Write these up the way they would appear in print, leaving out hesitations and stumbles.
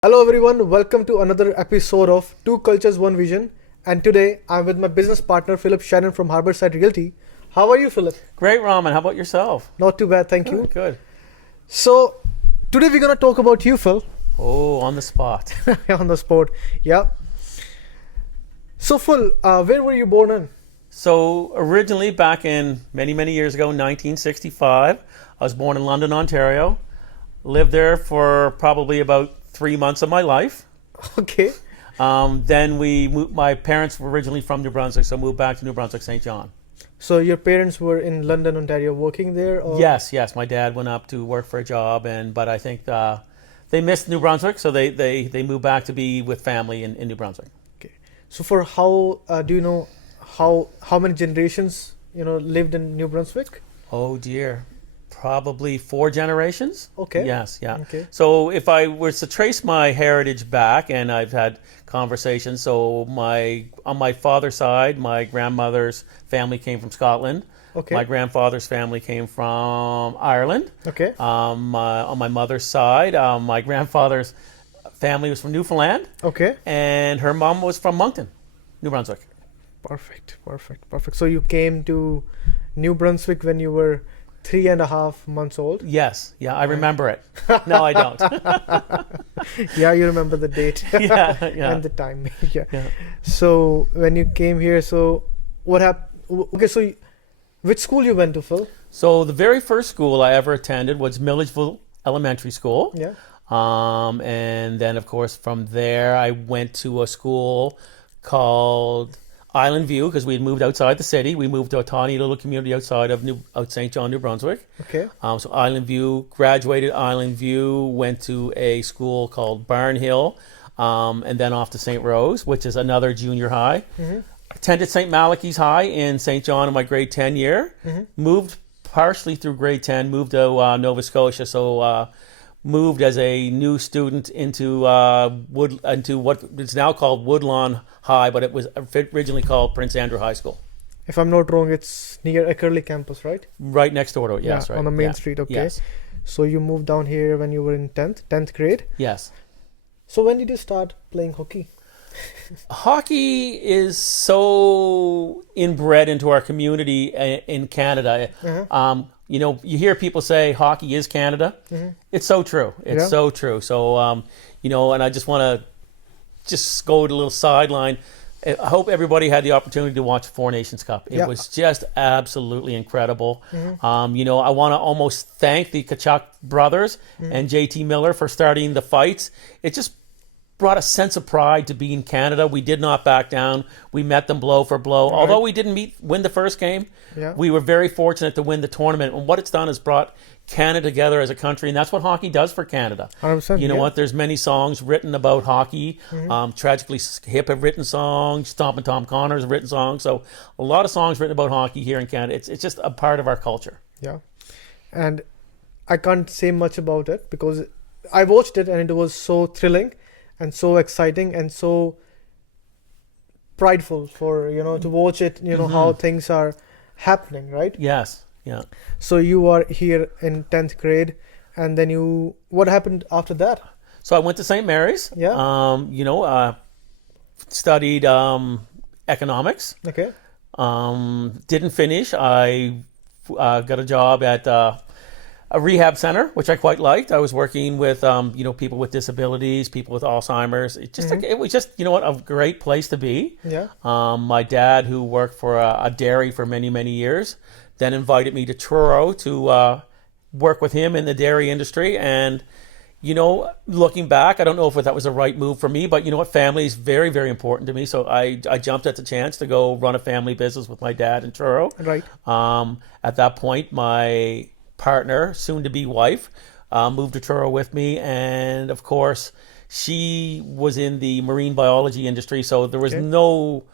Hello everyone, welcome to another episode of Two Cultures, One Vision. And today I'm with my business partner Phil Shannon from Harborside Realty. How are you, Philip? Great, Raman. How about yourself? Not too bad, thank you. Good. So today we're gonna talk about you, Phil. Oh, on the spot. On the spot. Yeah. So Phil, where were you born in? So originally, back in many years ago, 1965, I was born in London, Ontario. Lived there for probably about 3 months of my life. Okay. Then we moved, my parents were originally from New Brunswick, so moved back to New Brunswick, St. John. So your parents were in London, Ontario, working there? Or? Yes. My dad went up to work for a job, but I think they missed New Brunswick, so they moved back to be with family in New Brunswick. Okay. So for how do you know how many generations lived in New Brunswick? Oh dear. Probably 4 generations. Okay. Yes, yeah. Okay. So if I was to trace my heritage back, and I've had conversations, so on my father's side, my grandmother's family came from Scotland. Okay. My grandfather's family came from Ireland. Okay. On my mother's side, my grandfather's family was from Newfoundland. Okay. And her mom was from Moncton, New Brunswick. Perfect. So you came to New Brunswick when you were 3.5 months old? Yes, yeah, I remember it. No, I don't. Yeah, you remember the date. Yeah. And the time. Yeah. So when you came here, so what happened? Okay, so which school you went to, Phil? So the very first school I ever attended was Milledgeville Elementary School. Yeah. And then, of course, from there I went to a school called Island View, because we had moved outside the city. We moved to a tiny little community outside of St. John, New Brunswick. Okay. So Island View, graduated Island View, went to a school called Barnhill, and then off to St. Rose, which is another junior high. Mm-hmm. Attended St. Malachy's High in St. John in my grade 10 year. Mm-hmm. Moved partially through grade 10, moved to Nova Scotia, so moved as a new student into what is now called Woodlawn High, but it was originally called Prince Andrew High School. If I'm not wrong, it's near Eckerley campus, right? Right next door to it, yes. Yeah, Right. on the main street, okay. Yes. So you moved down here when you were in 10th grade. Yes. So when did you start playing hockey? Hockey is so inbred into our community in Canada. Uh-huh. You hear people say hockey is Canada. Mm-hmm. It's so true. It's so true. So, and I just want to just go to a little sideline. I hope everybody had the opportunity to watch Four Nations Cup. It was just absolutely incredible. Mm-hmm. I want to almost thank the Kachuk brothers and JT Miller for starting the fights. It just brought a sense of pride to be in Canada. We did not back down. We met them blow for blow. Right. Although we didn't win the first game, we were very fortunate to win the tournament. And what it's done is brought Canada together as a country, and that's what hockey does for Canada. 100%, you know what? There's many songs written about hockey. Tragically Hip have written songs. Stompin' Tom Connors have written songs. So a lot of songs written about hockey here in Canada. It's just a part of our culture. Yeah. And I can't say much about it because I watched it and it was so thrilling and so exciting and so prideful for to watch it, how things are happening, right? Yes. Yeah. So you are here in 10th grade, and then what happened after that? So I went to St. Mary's. Yeah. Studied economics. Okay. Didn't finish. I got a job at a rehab center, which I quite liked. I was working with, people with disabilities, people with Alzheimer's. It was just, a great place to be. Yeah. My dad, who worked for a dairy for many years, then invited me to Truro to work with him in the dairy industry. And, looking back, I don't know if that was the right move for me, but family is very, very important to me. So I jumped at the chance to go run a family business with my dad in Truro. Right. At that point, my partner, soon-to-be wife, moved to Truro with me, and of course she was in the marine biology industry, so there was no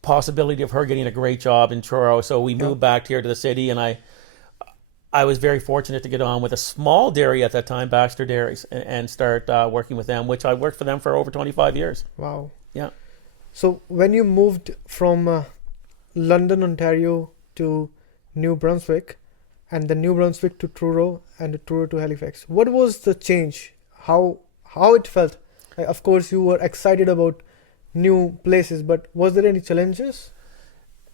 possibility of her getting a great job in Truro. So we moved back here to the city, and I was very fortunate to get on with a small dairy at that time, Baxter Dairies, and start working with them, which I worked for them for over 25 years. Wow. Yeah. So when you moved from London, Ontario to New Brunswick, and then New Brunswick to Truro, and Truro to Halifax, what was the change? How how it felt. Of course, you were excited about new places, but was there any challenges?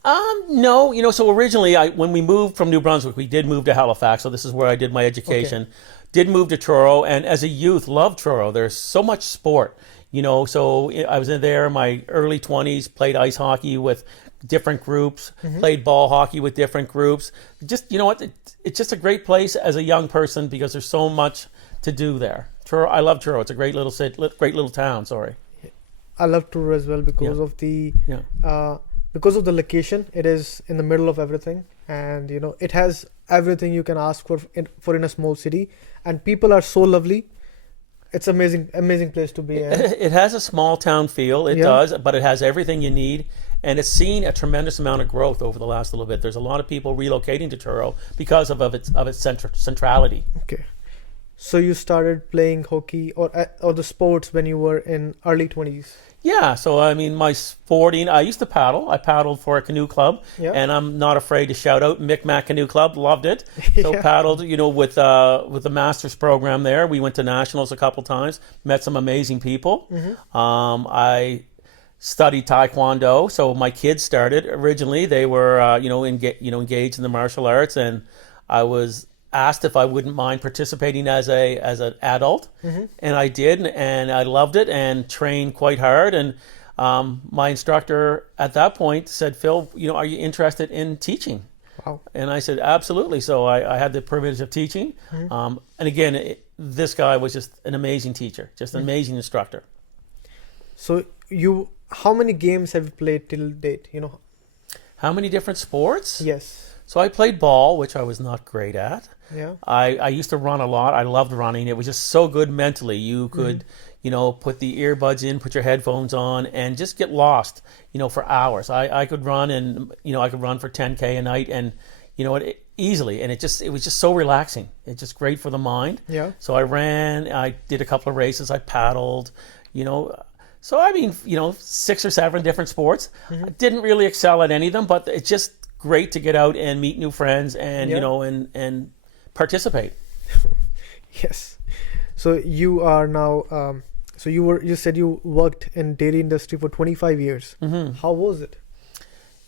No, so originally when we moved from New Brunswick, we did move to Halifax. So this is where I did my education. Okay. Did move to Truro, and as a youth, loved Truro. There's so much sport, so I was in there in my early 20s, played ice hockey with different groups, played ball hockey with different groups. Just, it's just a great place as a young person because there's so much to do there. Truro, I love Truro. It's a great little city, great little town, sorry. I love Tour as well because Yeah. of the Yeah. because of the location. It is in the middle of everything, and it has everything you can ask for in a small city, and people are so lovely. It's amazing place to be in. It has a small town feel, it Yeah. does, but it has everything you need. And it's seen a tremendous amount of growth over the last little bit. There's a lot of people relocating to Truro because of its centrality. Okay. So you started playing hockey or the sports when you were in early 20s. Yeah, so I mean, my sporting, I used to paddle. I paddled for a canoe club, Yeah. and I'm not afraid to shout out Micmac Canoe Club. Loved it. So Yeah. paddled, with the master's program there. We went to nationals a couple times. Met some amazing people. I studied Taekwondo. So my kids started originally. They were engaged in the martial arts, and I was asked if I wouldn't mind participating as an adult, and I did, and I loved it and trained quite hard. And my instructor at that point said, "Phil, are you interested in teaching?" Wow. And I said, "Absolutely." So I had the privilege of teaching. And again, this guy was just an amazing teacher, just an amazing instructor. So how many games have you played till date? How many different sports? Yes. So I played ball, which I was not great at. Yeah. I used to run a lot. I loved running. It was just so good mentally. You could, put the earbuds in, put your headphones on, and just get lost, for hours. I could run, and I could run for 10K a night, and easily. And it was just so relaxing. It's just great for the mind. Yeah. So I ran. I did a couple of races. I paddled. So I mean, 6 or 7 different sports. I didn't really excel at any of them, but it's just great to get out and meet new friends and and participate. Yes. So you are now. So you said you worked in dairy industry for 25 years. How was it?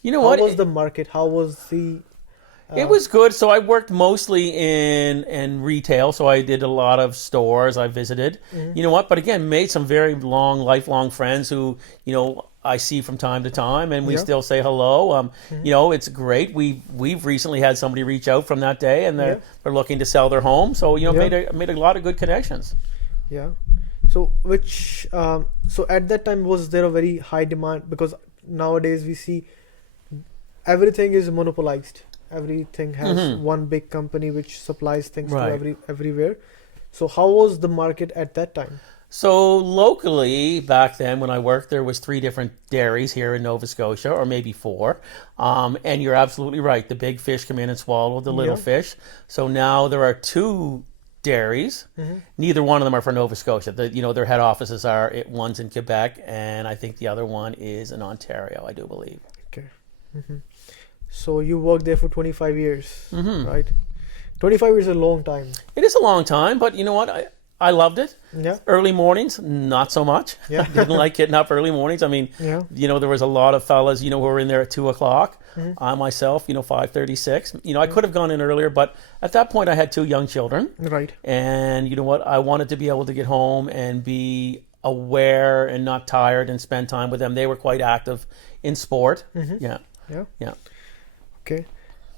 How How was the market? How was the? It was good. So I worked mostly in retail. So I did a lot of stores. I visited. You know what? But again, made some very lifelong friends who I see from time to time, and we still say hello. It's great. We've recently had somebody reach out from that day, and they're looking to sell their home. So made a lot of good connections. Yeah. So so at that time, was there a very high demand? Because nowadays we see everything is monopolized. Everything has one big company which supplies things to everywhere. So how was the market at that time? So locally, back then when I worked, there was 3 different dairies here in Nova Scotia, or maybe 4. And you're absolutely right. The big fish come in and swallow the little fish. So now there are 2 dairies. Neither one of them are for Nova Scotia. Their head offices one's in Quebec, and I think the other one is in Ontario, I do believe. Okay. So you worked there for 25 years, right? 25 years is a long time. It is a long time, but you know what? I loved it. Yeah. Early mornings, not so much. Yeah. Didn't like getting up early mornings. I mean, there was a lot of fellas, who were in there at 2:00. I myself, 5:36. I could have gone in earlier, but at that point I had 2 young children. Right. And you know what? I wanted to be able to get home and be aware and not tired and spend time with them. They were quite active in sport. Yeah. Yeah. Okay.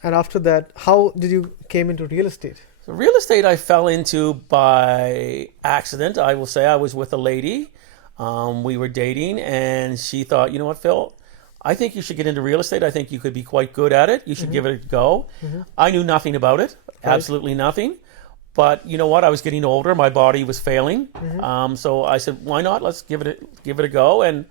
And after that, how did you came into real estate? So real estate I fell into by accident. I will say I was with a lady. We were dating, and she thought, you know what, Phil? I think you should get into real estate. I think you could be quite good at it. You should give it a go. I knew nothing about it. Absolutely nothing. But you know what? I was getting older. My body was failing. So I said, why not? Let's give it a go. And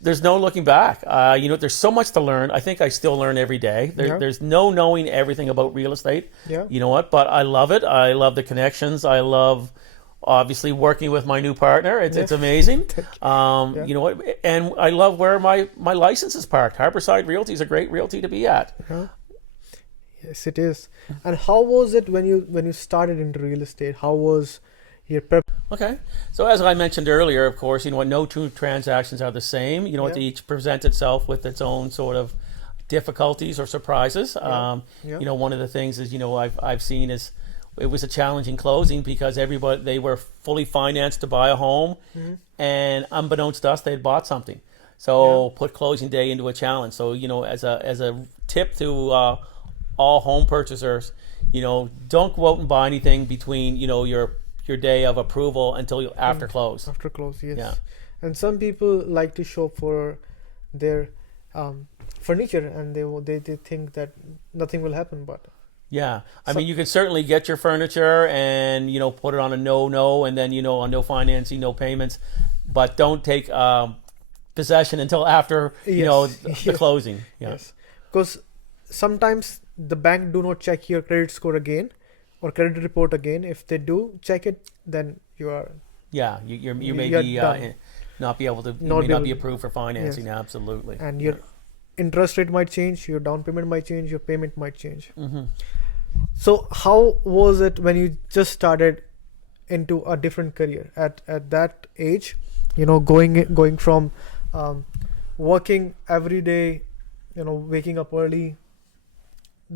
there's no looking back. There's so much to learn. I think I still learn every day. There's no knowing everything about real estate. Yeah. You know what? But I love it. I love the connections. I love, obviously, working with my new partner. It's amazing. You know what? And I love where my license is parked. Harborside Realty is a great realty to be at. Yes, it is. And how was it when you started into real estate? How was your prep? Okay. So as I mentioned earlier, of course, no two transactions are the same. Yeah. Each presents itself with its own sort of difficulties or surprises. Yeah. One of the things is, I've seen is it was a challenging closing because they were fully financed to buy a home, and unbeknownst to us, they had bought something. So put closing day into a challenge. So as a tip to all home purchasers, don't go out and buy anything between your day of approval until after close. After close, yes. Yeah. And some people like to shop for their furniture, and they think that nothing will happen, but Yeah, I mean, you can certainly get your furniture and put it on a no, and then on no financing, no payments, but don't take possession until after the closing. Yeah. Yes, because sometimes the bank do not check your credit score again or credit report again. If they do check it, then you are Yeah, you may you're be done. not be able to Not be able be to- approved for financing. Yes. Absolutely. and your interest rate might change, your down payment might change, your payment might change. Hmm. So how was it when you just started into a different career at that age? Going from working every day, waking up early,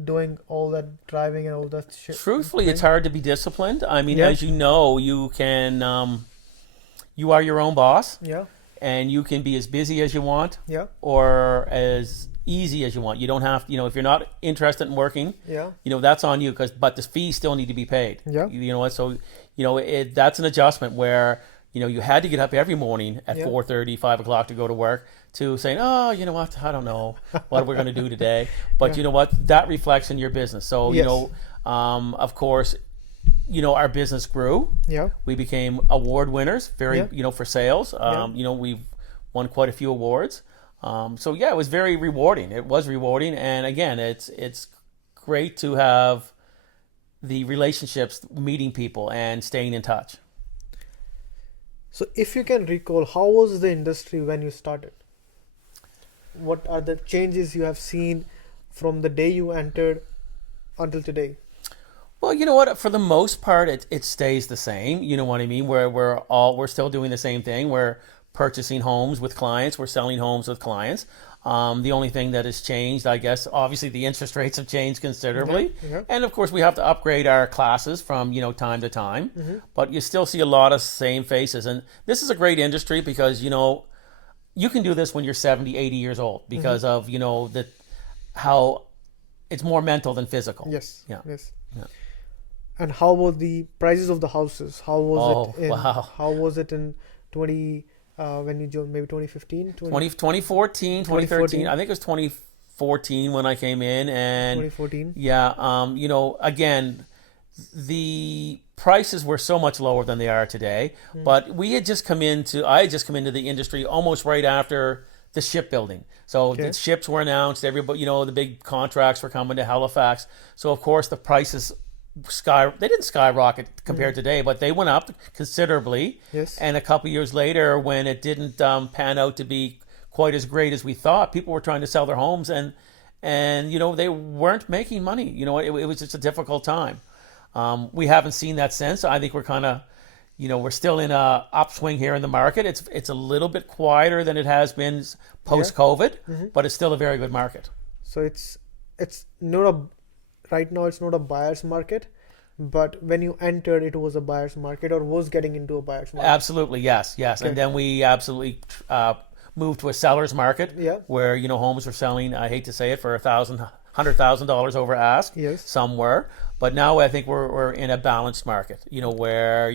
doing all that driving and all that shit. Truthfully, it's hard to be disciplined. I mean, Yeah. as you can, you are your own boss, Yeah, and you can be as busy as you want yeah, or as easy as you want. You don't have, if you're not interested in working, yeah, that's on you but the fees still need to be paid. Yeah. You know what? So, that's an adjustment where, you had to get up every morning at Yeah. 4:30, 5 o'clock to go to work to saying, oh, you know what? I don't know what we're going to do today. But Yeah. you know what? That reflects in your business. So, Yes. of course, our business grew. yeah, We became award winners, Yeah. for sales. We've won quite a few awards. So yeah, it was very rewarding. It was rewarding, and again, it's great to have the relationships, meeting people, and staying in touch. So if you can recall, how was the industry when you started? What are the changes you have seen from the day you entered until today? Well, you know what? For the most part, it stays the same. You know what I mean? We're still doing the same thing. We're purchasing homes with clients. We're selling homes with clients. The only thing that has changed, I guess, obviously the interest rates have changed considerably. Yeah. And of course, we have to upgrade our classes from, time to time. Mm-hmm. But you still see a lot of same faces. And this is a great industry because, you can do this when you're 70, 80 years old because of, how it's more mental than physical. Yes. Yeah. Yes. Yeah. And how were the prices of the houses? How was it in wow. how was it in 20 when you joined, maybe 2015, 2014, 2013. I think it was 2014 when I came in, and 2014? yeah, again, the prices were so much lower than they are today. But I had just come into the industry almost right after the shipbuilding. So Okay. the ships were announced. Everybody, the big contracts were coming to Halifax. So of course the prices they didn't skyrocket compared to today, but they went up considerably. Yes. And a couple years later, when it didn't pan out to be quite as great as we thought, people were trying to sell their homes, and they weren't making money. It was just a difficult time. We haven't seen that since. I think we're kind of, we're still in a upswing here in the market. It's a little bit quieter than it has been post-COVID, but it's still a very good market. So it's not a right now it's not a buyer's market, but when you entered, it was a buyer's market or was getting into a buyer's market. Absolutely, yes. Okay. And then we absolutely moved to a seller's market, Yeah. where homes were selling. I hate to say it, for $100,000 over ask. Yes. Some were, but now I think we're in a balanced market. Where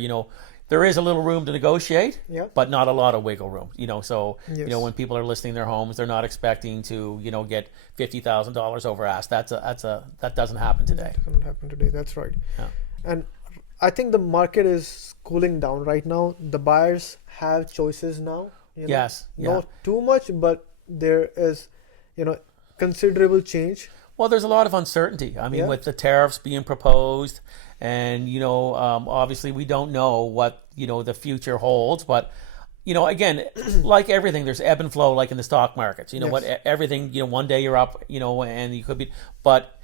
there is a little room to negotiate, Yeah. but not a lot of wiggle room. So Yes. when people are listing their homes, they're not expecting to get $50,000 over ask. That doesn't happen today. Doesn't happen today. That's right. Yeah. And I think the market is cooling down right now. The buyers have choices now. Yes. Yeah. Not too much, but there is, considerable change. Well, there's a lot of uncertainty. I mean, Yeah. with the tariffs being proposed, and obviously we don't know what the future holds. But again, like everything, there's ebb and flow, like in the stock markets. Yes. What everything. One day you're up, and you could be. But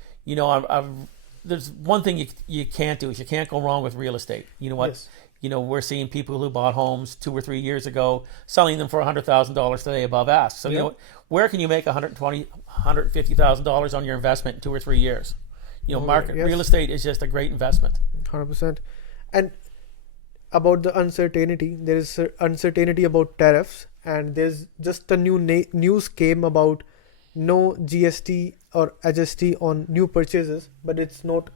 there's one thing you can't do is you can't go wrong with real estate. Yes. we're seeing people who bought homes 2 or 3 years ago selling them for $100,000 today above ask. So where can you make $120,000, $150,000 on your investment in 2 or 3 years? Real estate is just a great investment. 100%. And about the uncertainty, there is uncertainty about tariffs, and there's just a new news came about no GST or HST on new purchases, but it's not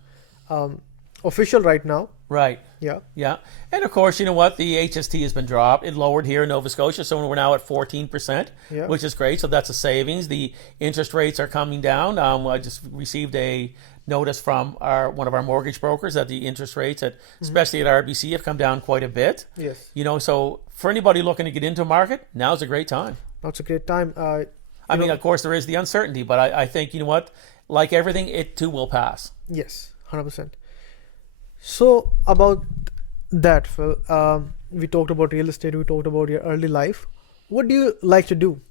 official right now. Right. Yeah. Yeah. And of course, you know what? The HST has been dropped. It lowered here in Nova Scotia. So we're now at 14%, which is great. So that's a savings. The interest rates are coming down. I just received a notice from one of our mortgage brokers that the interest rates, especially at RBC, have come down quite a bit. Yes. So for anybody looking to get into a market, now's a great time. That's a great time. Of course, there is the uncertainty, but I think, you know what? Like everything, it too will pass. Yes, 100%. So about that, Phil, we talked about real estate, we talked about your early life. What do you like to do,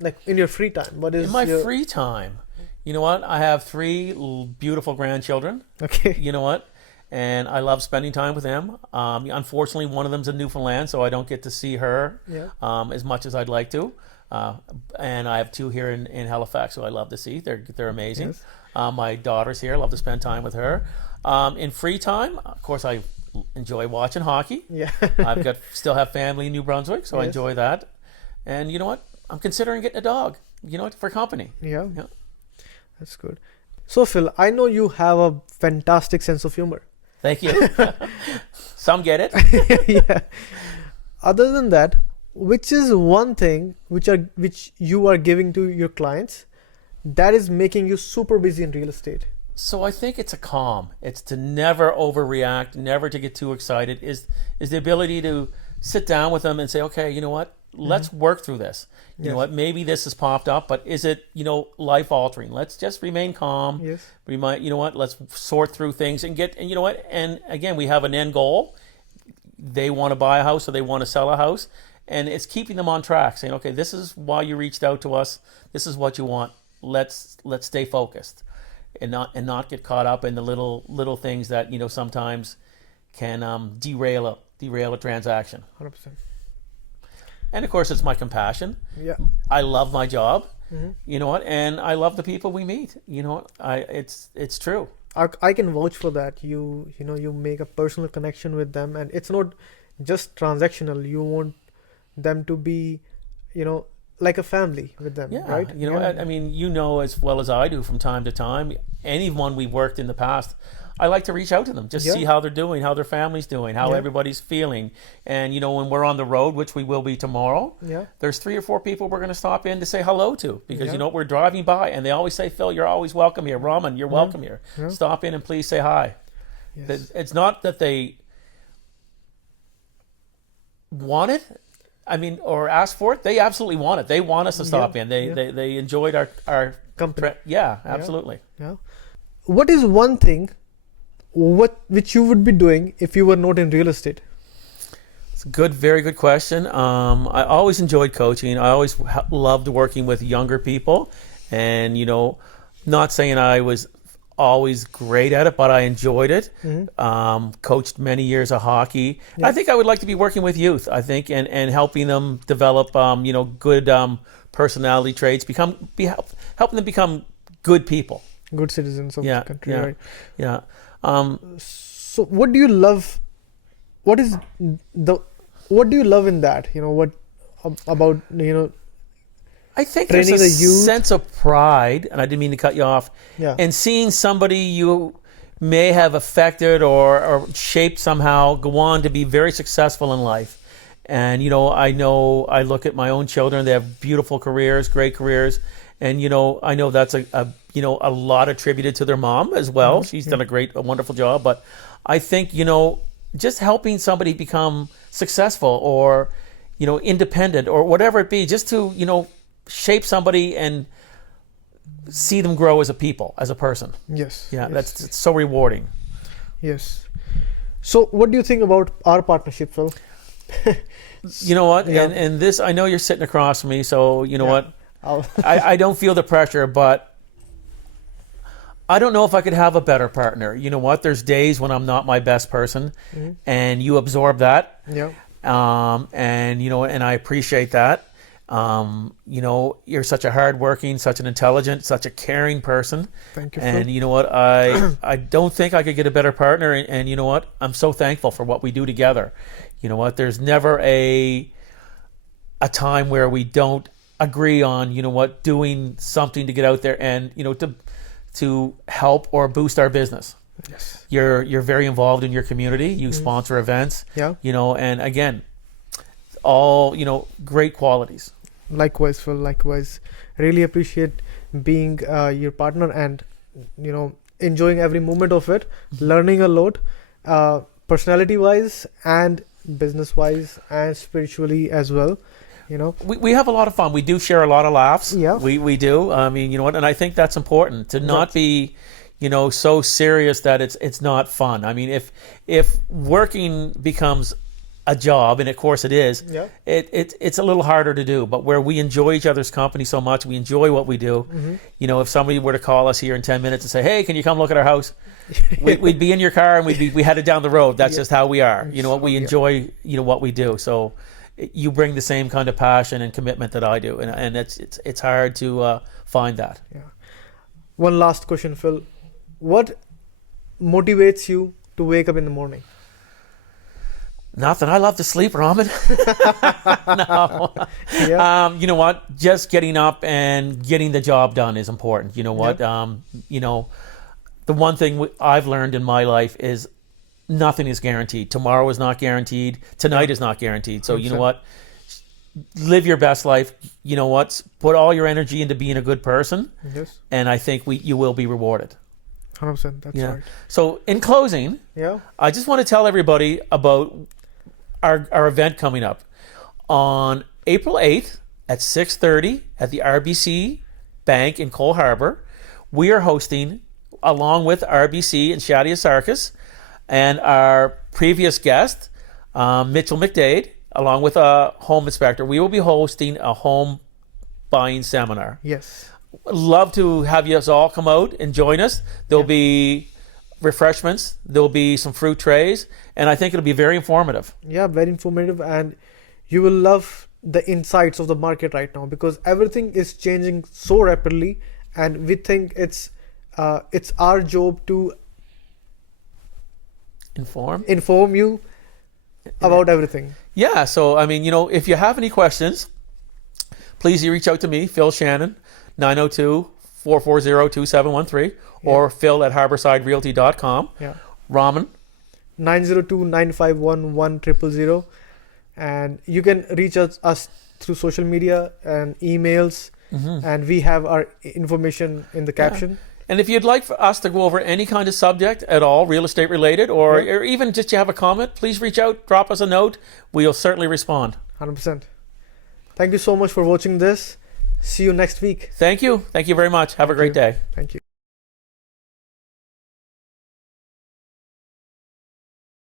like in your free time? What is in my free time? You know what? I have 3 beautiful grandchildren. Okay. You know what? And I love spending time with them. Unfortunately, one of them's in Newfoundland, so I don't get to see her as much as I'd like to. And I have 2 here in Halifax, who I love to see. They're amazing. Yes. My daughter's here. I love to spend time with her. In free time, of course, I enjoy watching hockey. Yeah. Still have family in New Brunswick, so I enjoy that. And you know what? I'm considering getting a dog. For company. Yeah. That's good. So Phil, I know you have a fantastic sense of humor. Thank you. Some get it. Yeah. Other than that, which is one thing which you are giving to your clients that is making you super busy in real estate? So I think it's a calm. It's to never overreact, never to get too excited. Is the ability to sit down with them and say, okay, you know what? Let's work through this. You know what? Maybe this has popped up, but is it, life altering? Let's just remain calm. Yes. You know what? Let's sort through things and you know what? And again, we have an end goal. They want to buy a house or they want to sell a house. And it's keeping them on track, saying, okay, this is why you reached out to us. This is what you want. Let's stay focused and not get caught up in the little things that, sometimes can derail a transaction. 100%. And of course, it's my compassion. Yeah. I love my job. You know what? And I love the people we meet. You know what? It's true. I can vouch for that. You make a personal connection with them, and it's not just transactional. You want them to be, like a family with them, right? I mean, as well as I do from time to time, anyone we've worked in the past, I like to reach out to them, just see how they're doing, how their family's doing, how everybody's feeling. And, when we're on the road, which we will be tomorrow, there's 3 or 4 people we're going to stop in to say hello to because, we're driving by and they always say, Phil, you're always welcome here. Raman, you're welcome here. Yeah. Stop in and please say hi. Yes. It's not that they want it. Or ask for it. They absolutely want it. They want us to stop in. They enjoyed our company. Absolutely. Yeah. What is one thing which you would be doing if you were not in real estate? It's a very good question. I always enjoyed coaching. I always loved working with younger people, and not saying I was always great at it, but I enjoyed it. Coached many years of hockey. I think I would like to be working with youth, I think, and helping them develop good personality traits, helping them become good people, good citizens of the country. Right? Yeah. So what do you love? What do you love in that? What about I think there's a sense of pride, and I didn't mean to cut you off, and seeing somebody you may have affected or shaped somehow go on to be very successful in life. And, I look at my own children, they have beautiful careers, great careers, and, I know that's a lot attributed to their mom as well. She's done a wonderful job, but I think, just helping somebody become successful or, independent or whatever it be, just to, shape somebody and see them grow as a people, as a person. Yes. Yeah, it's so rewarding. Yes. So what do you think about our partnership, Phil? You know what? Yeah. And this, I know you're sitting across from me, so you know what? I don't feel the pressure, but I don't know if I could have a better partner. You know what? There's days when I'm not my best person, and you absorb that. Yeah. And and I appreciate that. You're such a hardworking, such an intelligent, such a caring person. Thank you. And you know what? I don't think I could get a better partner. And you know what? I'm so thankful for what we do together. You know what? There's never a time where we don't agree on doing something to get out there and to help or boost our business. Yes. You're very involved in your community. You sponsor events. Yeah. And again, all great qualities. Likewise, Phil. Likewise. Really appreciate being your partner and enjoying every moment of it, learning a lot, personality-wise and business-wise and spiritually as well. We have a lot of fun. We do share a lot of laughs. Yeah. We do. I mean, and I think that's important to not be, so serious that it's not fun. I mean, if working becomes a job, and of course it is, it's a little harder to do. But where we enjoy each other's company so much, we enjoy what we do. If somebody were to call us here in 10 minutes and say, "Hey, can you come look at our house?" we'd be in your car and we headed down the road. That's just how we are. We enjoy what we do. So you bring the same kind of passion and commitment that I do, and it's hard to find that. Yeah. One last question, Phil. What motivates you to wake up in the morning? Nothing. I love to sleep, Raman. No. Yeah. You know what? Just getting up and getting the job done is important. You know what? Yeah. The one thing I've learned in my life is nothing is guaranteed. Tomorrow is not guaranteed. Tonight is not guaranteed. So you know what? Live your best life. You know what? Put all your energy into being a good person. Yes. And I think you will be rewarded. 100%. That's right. So in closing, I just want to tell everybody about our event coming up on April 8th at 6:30 at the RBC Bank in Cole Harbour. We are hosting, along with RBC and Shadia Sarkis, and our previous guest, Mitchell McDade, along with a home inspector. We will be hosting a home buying seminar. Yes. Love to have you all come out and join us. There'll be refreshments. There'll be some fruit trays. And I think it'll be very informative. Yeah, very informative. And you will love the insights of the market right now because everything is changing so rapidly. And we think it's our job to inform you about everything. Yeah. So, I mean, if you have any questions, please reach out to me, Phil Shannon, 902-440-2713, or phil@harborsiderealty.com. Yeah. Raman. 902-951-1000. And you can reach us through social media and emails. And we have our information in the caption. And if you'd like for us to go over any kind of subject at all, real estate related, or even just you have a comment, please reach out, drop us a note. We'll certainly respond. 100%. Thank you so much for watching this. See you next week. Thank you. Thank you very much. Have a great day. Thank you.